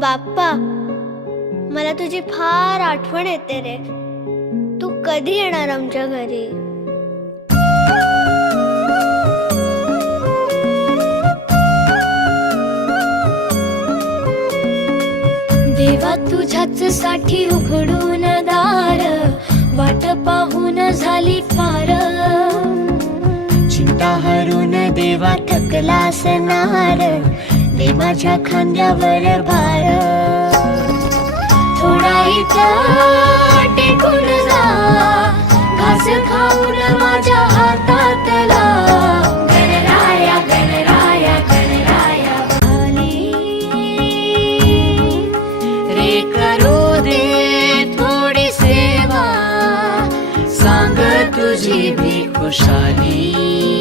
बाप्पा, मला तुझी फार आठवण येते रे. तू कधी येणार आमच्या घरी? देवा तुझ्याच साठी उघडून दार, वाट पाहून झाली फार. चिंता हरून देवा थकला असणार, दे माझ्या खांद्यावर भार. थोडा इथं टेकून जा, घास खाऊन माझ्या हातातला. गणराया गणराया गणराया आली रे, करू दे थोडी सेवा, सांग तुझी भी खुशाली.